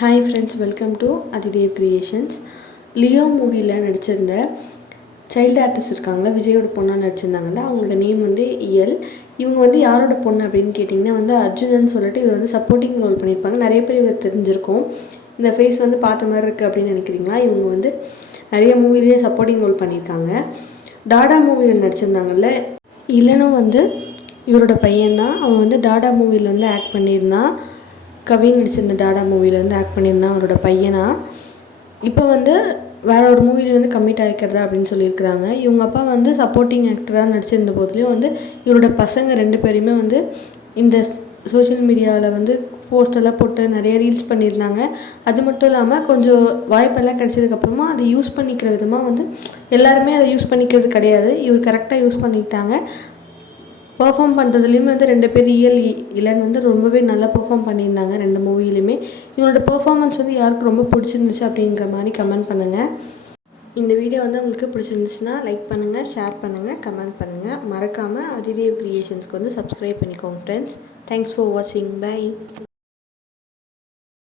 Hi friends, welcome to Adhidev creations. Leo மூவியில் நடிச்சிருந்த child artist இருக்காங்களா, விஜயோட பொண்ணாக நடிச்சிருந்தாங்கல்ல, அவங்களோட நேம் வந்து இயல். இவங்க வந்து யாரோட பொண்ணு அப்படின்னு கேட்டிங்கன்னா வந்து அர்ஜுனன் சொல்லிட்டு இவர் வந்து சப்போர்ட்டிங் ரோல் பண்ணியிருப்பாங்க. நிறைய பேர் இவர் தெரிஞ்சிருக்கும். இந்த ஃபேஸ் வந்து பார்த்த மாதிரி இருக்குது அப்படின்னு நினைக்கிறீங்களா? இவங்க வந்து நிறைய மூவிலேயே சப்போர்ட்டிங் ரோல் பண்ணியிருக்காங்க. டாடா மூவியில் நடிச்சிருந்தாங்கல்ல, இளனும் வந்து இவரோட பையன்தான். அவன் வந்து டாடா மூவியில் வந்து ஆக்ட் பண்ணியிருந்தான். கவி நடிச்சிருந்த டாடா மூவியில் வந்து ஆக்ட் பண்ணியிருந்தான் அவரோட பையனா. இப்போ வந்து வேற ஒரு மூவியில் வந்து கம்மிட் ஆகிக்கிறதா அப்படின்னு சொல்லியிருக்கிறாங்க. இவங்க அப்பா வந்து சப்போர்ட்டிங் ஆக்டராக நடிச்சிருந்த போதுலேயும் வந்து இவரோட பசங்க 2 பேரையுமே வந்து இந்த சோஷியல் மீடியாவில் வந்து போஸ்டெல்லாம் போட்டு நிறைய ரீல்ஸ் பண்ணியிருந்தாங்க. அது மட்டும் இல்லாமல் கொஞ்சம் வாய்ப்பெல்லாம் கிடச்சதுக்கப்புறமா அதை யூஸ் பண்ணிக்கிற விதமாக வந்து எல்லாருமே அதை யூஸ் பண்ணிக்கிறது கிடையாது. இவர் கரெக்டாக யூஸ் பண்ணிக்கிட்டாங்க. பர்ஃபார்ம் பண்ணுறதுலேயுமே வந்து 2 பேர் இளன் வந்து ரொம்பவே நல்லா பர்ஃபார்ம் பண்ணியிருந்தாங்க 2 மூவிலையுமே. இவங்களோட பர்ஃபார்மன்ஸ் வந்து யாருக்கு ரொம்ப பிடிச்சிருந்துச்சு அப்படிங்கிற மாதிரி கமெண்ட் பண்ணுங்கள். இந்த வீடியோ வந்து உங்களுக்கு பிடிச்சிருந்துச்சுன்னா லைக் பண்ணுங்கள், ஷேர் பண்ணுங்கள், கமெண்ட் பண்ணுங்கள். மறக்காமல் அதிதேவ் கிரியேஷன்ஸ்க்கு வந்து சப்ஸ்கிரைப் பண்ணிக்கோங்க ஃப்ரெண்ட்ஸ். தேங்க்ஸ் ஃபார் வாட்சிங். பை.